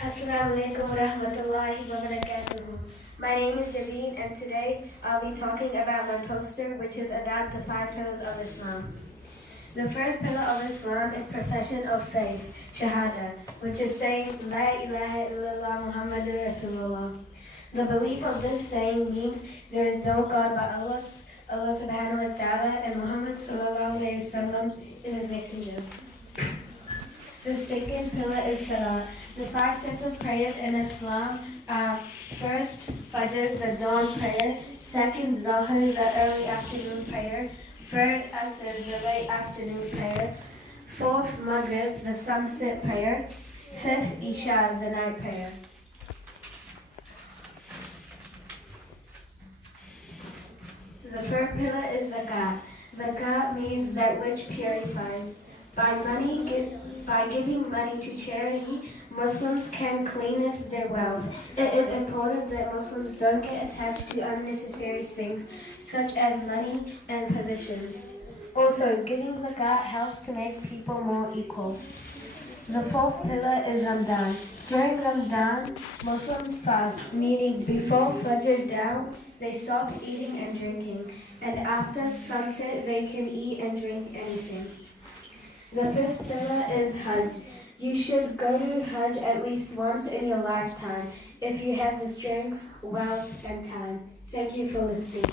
Assalamu alaikum wa rahmatullahi wa barakatuhu. My name is Jabeen, and today I'll be talking about my poster, which is about the 5 pillars of Islam. The first pillar of Islam is profession of faith, Shahada, which is saying La ilaha illallah Muhammadur Rasulullah. The belief of this saying means there is no God but Allah subhanahu wa ta'ala, and Muhammad sallallahu alayhi wa sallam is his messenger. The second pillar is Salah. The 5 sets of prayers in Islam are first, Fajr, the dawn prayer; second, Zuhr, the early afternoon prayer; third, Asr, the late afternoon prayer; fourth, Maghrib, the sunset prayer; fifth, Isha, the night prayer. The third pillar is Zakat. Zakat means that which purifies. By giving money to charity, Muslims can cleanse their wealth. It is important that Muslims don't get attached to unnecessary things such as money and possessions. Also, giving zakat helps to make people more equal. The fourth pillar is Ramadan. During Ramadan, Muslims fast, meaning before Fajr down, they stop eating and drinking, and after sunset, they can eat and drink anything. The fifth pillar is Hajj. You should go to Hajj at least once in your lifetime if you have the strength, wealth, and time. Thank you for listening.